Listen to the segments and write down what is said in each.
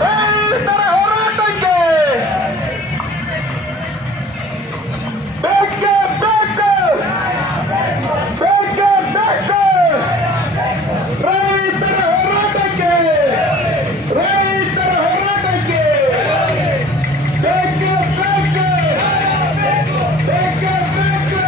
ರೈತರ ಹೋರಾಟಕ್ಕೆ ಬೇಕೇ ಬೇಕು, ಬೇಕೇ ಬೇಕು. ರೈತರ ಹೋರಾಟಕ್ಕೆ, ರೈತರ ಹೋರಾಟಕ್ಕೆ ಬೇಕೇ ಬೇಕು, ಬೇಕೇ ಬೇಕು.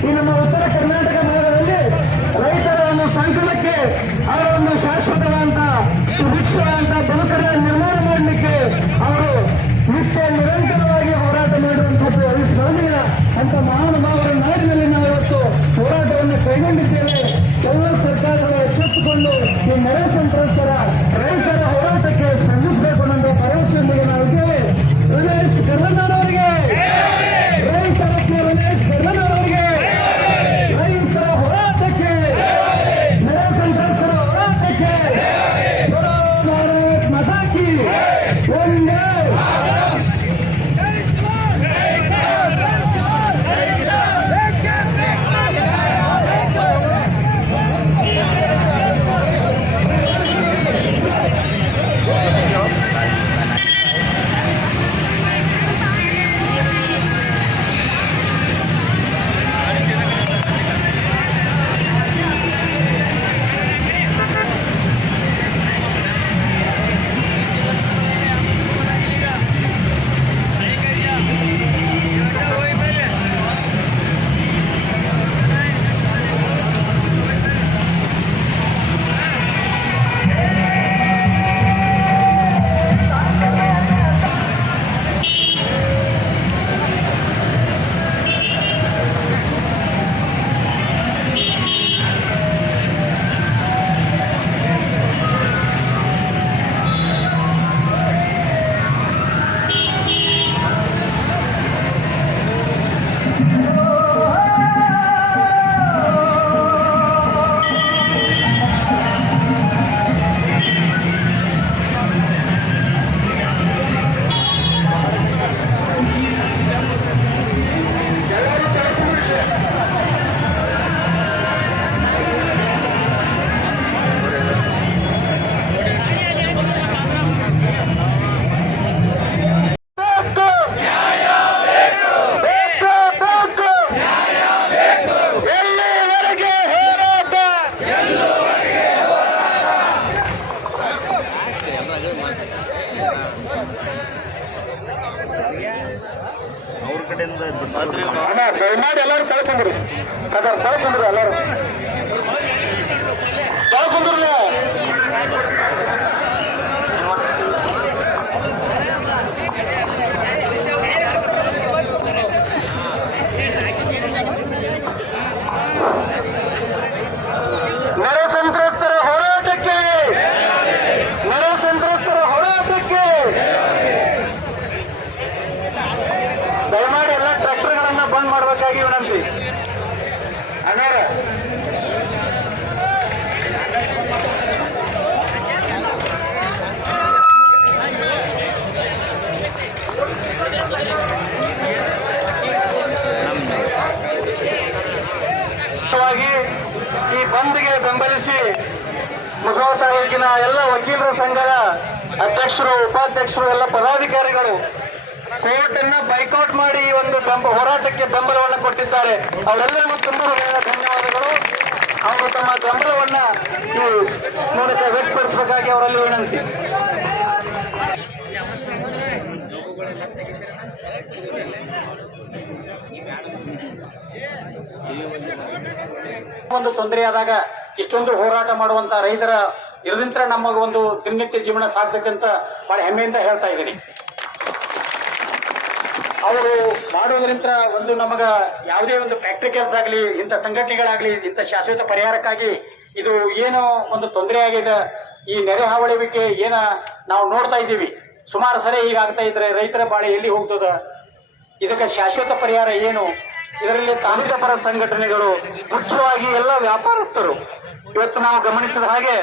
ಈ ನಮ್ಮ ಉತ್ತರ ಕರ್ನಾಟಕ ಭಾಗದಲ್ಲಿ ರೈತರ ಒಂದು ಸಂಕಲನಕ್ಕೆ ಅವರ ಒಂದು ಶಾಶ್ವತವಾದಂತ ಸುಭಿಕ್ಷವಾದಂತ ಬದುಕನ್ನು ನಿರ್ಮಾಣ ಮಾಡಲಿಕ್ಕೆ ಅವರು ನಿತ್ಯ ನಿರಂತರವಾಗಿ ಹೋರಾಟ ಮಾಡುವಂಥದ್ದು ಅವಿಸ್ಮರಣೀಯ ಅಂತ ಮಹಾನುಭಾವರ ನಾಡಿನಲ್ಲಿ ನಾವು ಇವತ್ತು ಹೋರಾಟವನ್ನು ಕೈಗೊಂಡಿದ್ದೇವೆ. ಎಲ್ಲ ಸರ್ಕಾರಗಳು ಎಚ್ಚೆತ್ತುಕೊಂಡು ಈ ನೆರೆ ಸಂತ್ರಸ್ತರ ರೈತರ ಹೋರಾಟಕ್ಕೆ ಸ್ಪಂದಿಸಬೇಕು ಅನ್ನೋ ಭರವಸೆಯೊಂದಿಗೆ ನಾವು ಇದ್ದೇವೆ. ರಮೇಶ್ ಕರ್ನಾಟಕ ಅವರಿಗೆ, ರೈತರ ರಮೇಶ್ ಕರ್ನಾಟಕ ಅವರಿಗೆ, ರೈತರ ಹೋರಾಟಕ್ಕೆ, ನೆರೆ ಸಂತ್ರಸ್ತರ ಹೋರಾಟಕ್ಕೆ ಭಾರತ್ ಮಾತಾ ಕಿ ಒಂದೇ. ಅವ್ರ ಕಡೆಯಿಂದ ದಯಮಾಡಿ ಎಲ್ಲರೂ ಕಳ್ಕೊಂಡ್ರಿ ಎಲ್ಲರೂ ಬಂದ್ಗೆ ಬೆಂಬಲಿಸಿ ಮುಧೋಳ ತಾಲೂಕಿನ ಎಲ್ಲ ವಕೀಲರ ಸಂಘದ ಅಧ್ಯಕ್ಷರು, ಉಪಾಧ್ಯಕ್ಷರು, ಎಲ್ಲ ಪದಾಧಿಕಾರಿಗಳು ಕೋರ್ಟ್ ಅನ್ನ ಬೈಕೌಟ್ ಮಾಡಿ ಈ ಒಂದು ಹೋರಾಟಕ್ಕೆ ಬೆಂಬಲವನ್ನು ಕೊಟ್ಟಿದ್ದಾರೆ. ಅವರೆಲ್ಲರಿಗೂ ತುಂಬಾ ಧನ್ಯವಾದಗಳು. ಅವರು ತಮ್ಮ ಬೆಂಬಲವನ್ನ ಈ ಮೂಲಕ ವ್ಯಕ್ತಪಡಿಸಬೇಕಾಗಿ ಅವರಲ್ಲಿ ವಿನಂತಿ. ಒಂದು ತೊಂದರೆ ಆದಾಗ ಇಷ್ಟೊಂದು ಹೋರಾಟ ಮಾಡುವಂತ ರೈತರ ಇರದಿಂತ್ರ ನಮಗ ಒಂದು ದಿನನಿತ್ಯ ಜೀವನ ಸಾಕ್ತಕ್ಕಂತ ಬಹಳ ಹೆಮ್ಮೆಯಿಂದ ಹೇಳ್ತಾ ಇದ್ದೀನಿ. ಅವರು ಮಾಡುವುದರಿಂದ ಒಂದು ನಮಗ ಯಾವುದೇ ಒಂದು ಫ್ಯಾಕ್ಟರಿ ಕೆಲಸ ಆಗಲಿ, ಇಂಥ ಸಂಘಟನೆಗಳಾಗ್ಲಿ, ಇಂಥ ಶಾಶ್ವತ ಪರಿಹಾರಕ್ಕಾಗಿ ಇದು ಏನೋ ಒಂದು ತೊಂದರೆ ಆಗಿದೆ. ಈ ನೆರೆ ಹಾವಳಿವಿಕೆ ಏನ ನಾವು ನೋಡ್ತಾ ಇದ್ದೀವಿ, ಸುಮಾರು ಸರಿ ಹೀಗಾಗ್ತಾ ಇದ್ರೆ ರೈತರ ಬಾಳೆ ಎಲ್ಲಿ ಹೋಗ್ತದ? ಇದಕ್ಕೆ ಶಾಶ್ವತ ಪರಿಹಾರ ಏನು? ಇದರಲ್ಲಿ ತಾಂತ್ರಿಕ ಪರ ಸಂಘಟನೆಗಳು, ಮುಖ್ಯವಾಗಿ ಎಲ್ಲ ವ್ಯಾಪಾರಸ್ಥರು, ಇವತ್ತು ನಾವು ಗಮನಿಸಿದ ಹಾಗೆ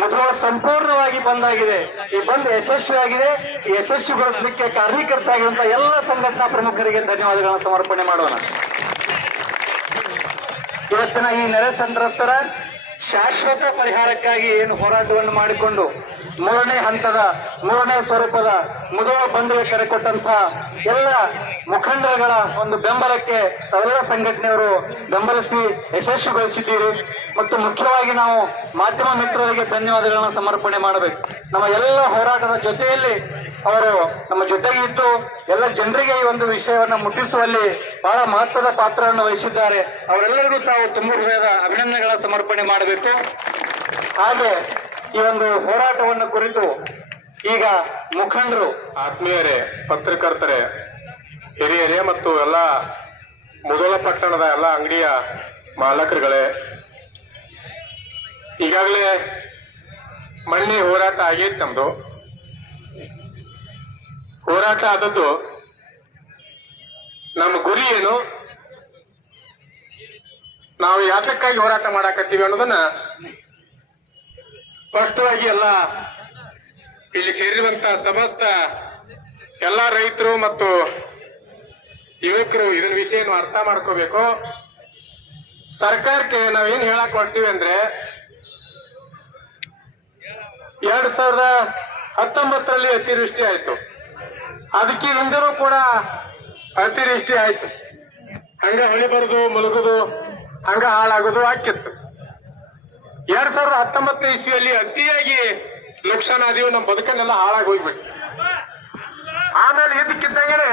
ಮುಧೋಳ ಸಂಪೂರ್ಣವಾಗಿ ಬಂದ್ ಆಗಿದೆ. ಈ ಬಂದ್ ಯಶಸ್ವಿಯಾಗಿದೆ. ಈ ಯಶಸ್ವಿಗೊಳಿಸಲಿಕ್ಕೆ ಕಾರಣೀಕರ್ತಾಗಿರುವಂತಹ ಎಲ್ಲ ಸಂಘಟನಾ ಪ್ರಮುಖರಿಗೆ ಧನ್ಯವಾದಗಳನ್ನು ಸಮರ್ಪಣೆ ಮಾಡೋಣ. ಇವತ್ತಿನ ಈ ನೆರೆ ಸಂತ್ರಸ್ತರ ಶಾಶ್ವತ ಪರಿಹಾರಕ್ಕಾಗಿ ಏನು ಹೋರಾಟವನ್ನು ಮಾಡಿಕೊಂಡು ಮೂರನೇ ಹಂತದ, ಮೂರನೇ ಸ್ವರೂಪದ ಮುಧೋಳ ಬಂದ್ಗೆ ಕರೆ ಕೊಟ್ಟಂತಹ ಎಲ್ಲ ಮುಖಂಡರುಗಳ ಒಂದು ಬೆಂಬಲಕ್ಕೆ ತಾವೆಲ್ಲ ಸಂಘಟನೆಯವರು ಬೆಂಬಲಿಸಿ ಯಶಸ್ವಿಗೊಳಿಸಿದ್ದೀರಿ. ಮತ್ತು ಮುಖ್ಯವಾಗಿ ನಾವು ಮಾಧ್ಯಮ ಮಿತ್ರರಿಗೆ ಧನ್ಯವಾದಗಳನ್ನು ಸಮರ್ಪಣೆ ಮಾಡಬೇಕು. ನಮ್ಮ ಎಲ್ಲ ಹೋರಾಟದ ಜೊತೆಯಲ್ಲಿ ಅವರು ನಮ್ಮ ಜೊತೆಗೆ ಇದ್ದು ಎಲ್ಲ ಜನರಿಗೆ ಈ ಒಂದು ವಿಷಯವನ್ನು ಮುಟ್ಟಿಸುವಲ್ಲಿ ಬಹಳ ಮಹತ್ವದ ಪಾತ್ರವನ್ನು ವಹಿಸಿದ್ದಾರೆ. ಅವರೆಲ್ಲರಿಗೂ ತಾವು ತುಂಬ ಹೃದಯದ ಅಭಿನಂದನೆಗಳ ಸಮರ್ಪಣೆ ಮಾಡಬೇಕು. ಹಾಗೆ ಈ ಒಂದು ಹೋರಾಟವನ್ನು ಕುರಿತು ಈಗ ಮುಖಂಡರು, ಆತ್ಮೀಯರೇ, ಪತ್ರಕರ್ತರೇ, ಹಿರಿಯರೇ ಮತ್ತು ಎಲ್ಲ ಮುಧೋಳ ಪಟ್ಟಣದ ಎಲ್ಲ ಅಂಗಡಿಯ ಮಾಲಕರುಗಳೇ, ಈಗಾಗಲೇ ಮೊನ್ನೆ ಹೋರಾಟ ಆಗೈತೆ. ನಮ್ದು ಹೋರಾಟ ಆದದ್ದು ನಮ್ಮ ಗುರಿ ಏನು, ನಾವು ಯಾತಕ್ಕಾಗಿ ಹೋರಾಟ ಮಾಡಾಕತ್ತೀವಿ ಅನ್ನೋದನ್ನ ಸ್ಪಷ್ಟವಾಗಿ ಎಲ್ಲ ಇಲ್ಲಿ ಸೇರಿರುವಂತ ಸಮಸ್ತ ಎಲ್ಲ ರೈತರು ಮತ್ತು ಯುವಕರು ಇದರ ವಿಷಯವನ್ನು ಅರ್ಥ ಮಾಡ್ಕೋಬೇಕು. ಸರ್ಕಾರಕ್ಕೆ ನಾವೇನ್ ಹೇಳಕ್ ಹೊರಟಿವಿ ಅಂದ್ರೆ 2019ರಲ್ಲಿ ಅತಿವೃಷ್ಟಿ ಆಯ್ತು, ಅದಕ್ಕೆ ಹಿಂದೂ ಕೂಡ ಅತಿವೃಷ್ಟಿ ಆಯ್ತು. ಹಂಗ ಹೊಳಿ ಬರುದು, ಮುಳುಗುದು, ಹಂಗ ಹಾಳಾಗೋದು ಆಕಿತ್ತು. 2019 ಇಸ್ವಿಯಲ್ಲಿ ಅತಿಯಾಗಿ ನುಕ್ಸಾನ ಆದೀವಿ, ನಮ್ಮ ಬದುಕನ್ನೆಲ್ಲ ಹಾಳಾಗಿ ಹೋಗ್ಬಿಟ್ಟು. ಆಮೇಲೆ ಇದಕ್ಕಿದ್ದಂಗೆ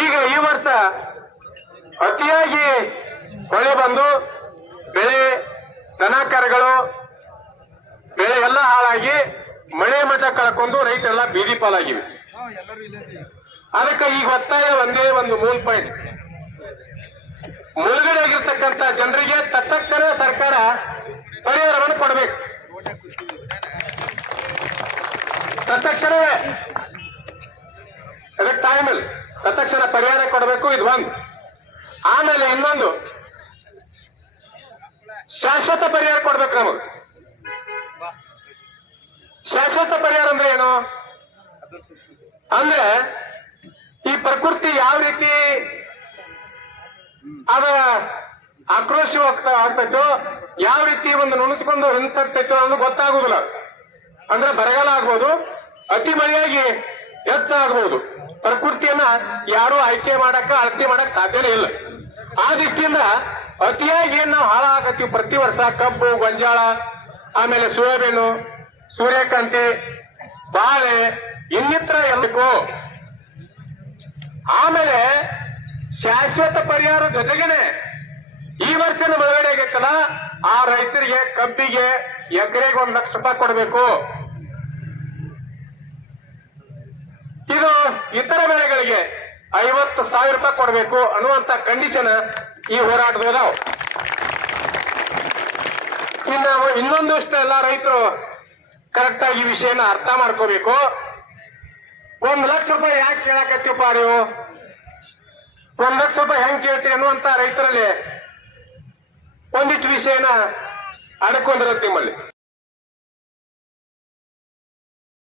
ಈಗ ಈ ವರ್ಷ ಅತಿಯಾಗಿ ಹೊಳೆ ಬಂದು ಬೆಳೆ, ದನ ಕರುಗಳು, ಬೆಳೆ ಎಲ್ಲ ಹಾಳಾಗಿ ಮಳೆ ಮಠ ಕಳ್ಕೊಂಡು ರೈತರೆಲ್ಲ ಬೀದಿ ಪಾಲಾಗಿವೆ. ಅದಕ್ಕೆ ಈಗ ಒತ್ತಾಯ ಒಂದೇ ಒಂದು ಮೂಲ ಪಾಯಿಂಟ್, ಮುಳುಗಡೆ ಆಗಿರ್ತಕ್ಕಂಥ ಜನರಿಗೆ ತತ್ಕ್ಷಣ ಸರ್ಕಾರ ಪರಿಹಾರವನ್ನು ಕೊಡಬೇಕು. ತತ್ಕ್ಷಣವೇ, ಅದಕ್ಕೆ ಟೈಮಲ್ಲಿ ತತ್ಕ್ಷಣ ಪರಿಹಾರ ಕೊಡಬೇಕು. ಇದು ಒಂದು. ಆಮೇಲೆ ಇನ್ನೊಂದು, ಶಾಶ್ವತ ಪರಿಹಾರ ಕೊಡ್ಬೇಕು ನಮಗೆ. ಶಾಶ್ವತ ಪರಿಹಾರ ಅಂದ್ರೆ ಏನು ಅಂದ್ರೆ, ಈ ಪ್ರಕೃತಿ ಯಾವ ರೀತಿ ಅದ ಆಕ್ರೋಶ ಆಗ್ತೈತೋ, ಯಾವ ರೀತಿ ಒಂದು ನುಣಸ್ಕೊಂಡು ಹಿಂಸರ್ತೈತೋ ಅನ್ನೋದು ಗೊತ್ತಾಗುದಿಲ್ಲ. ಅಂದ್ರೆ ಬರಗಾಲ ಆಗ್ಬೋದು, ಅತಿ ಮಳೆಯಾಗಿ ಹೆಚ್ಚಾಗಬಹುದು. ಪ್ರಕೃತಿಯನ್ನ ಯಾರು ಆಯ್ಕೆ ಮಾಡಕ್, ಅಳತೆ ಮಾಡಕ್ ಸಾಧ್ಯನೇ ಇಲ್ಲ. ಆ ದೃಷ್ಟಿಯಿಂದ ಅತಿಯಾಗಿ ಏನ್ ನಾವು ಹಾಳಾಗತ್ತೀವಿ ಪ್ರತಿ ವರ್ಷ, ಕಬ್ಬು, ಗೊಂಜಾಳ, ಆಮೇಲೆ ಸೋಯಾಬೀನು, ಸೂರ್ಯಕಾಂತಿ, ಬಾಳೆ, ಇನ್ನಿತರ ಎಲ್ಲಕ್ಕೂ. ಆಮೇಲೆ ಶಾಶ್ವತ ಪರಿಹಾರ ಜೊತೆಗೇನೆ ಈ ವರ್ಷದ ಬೆಳವಣಿಗೆ ಆಗೈತಲ್ಲ, ಆ ರೈತರಿಗೆ ಕಬ್ಬಿಗೆ ಎಕರೆಗೆ 1 ಲಕ್ಷ ರೂಪಾಯಿ ಕೊಡಬೇಕು. ಇದು ಇತರ ಬೆಳೆಗಳಿಗೆ 50,000 ರೂಪಾಯಿ ಕೊಡಬೇಕು ಅನ್ನುವಂತ ಕಂಡೀಷನ್ ಈ ಹೋರಾಟದವು. ಇನ್ನು ಇನ್ನೊಂದಷ್ಟು ಎಲ್ಲ ರೈತರು ಕರೆಕ್ಟ್ ಆಗಿ ಈ ವಿಷಯನ ಅರ್ಥ ಮಾಡ್ಕೋಬೇಕು. 1 ಲಕ್ಷ ರೂಪಾಯಿ ಯಾಕೆ ಕೇಳಾಕತ್ತೀವಪ್ಪ ನೀವು, 1 ಲಕ್ಷ ರೂಪಾಯಿ ಹೆಂಗ್ ಕೇಳ್ತೀವಿ ಅನ್ನುವಂತ ರೈತರಲ್ಲಿ ಒಂದಿಷ್ಟು ವಿಷಯನ ಅಡ್ಕೊಂಡಿರುತ್ತೆ ನಿಮ್ಮಲ್ಲಿ.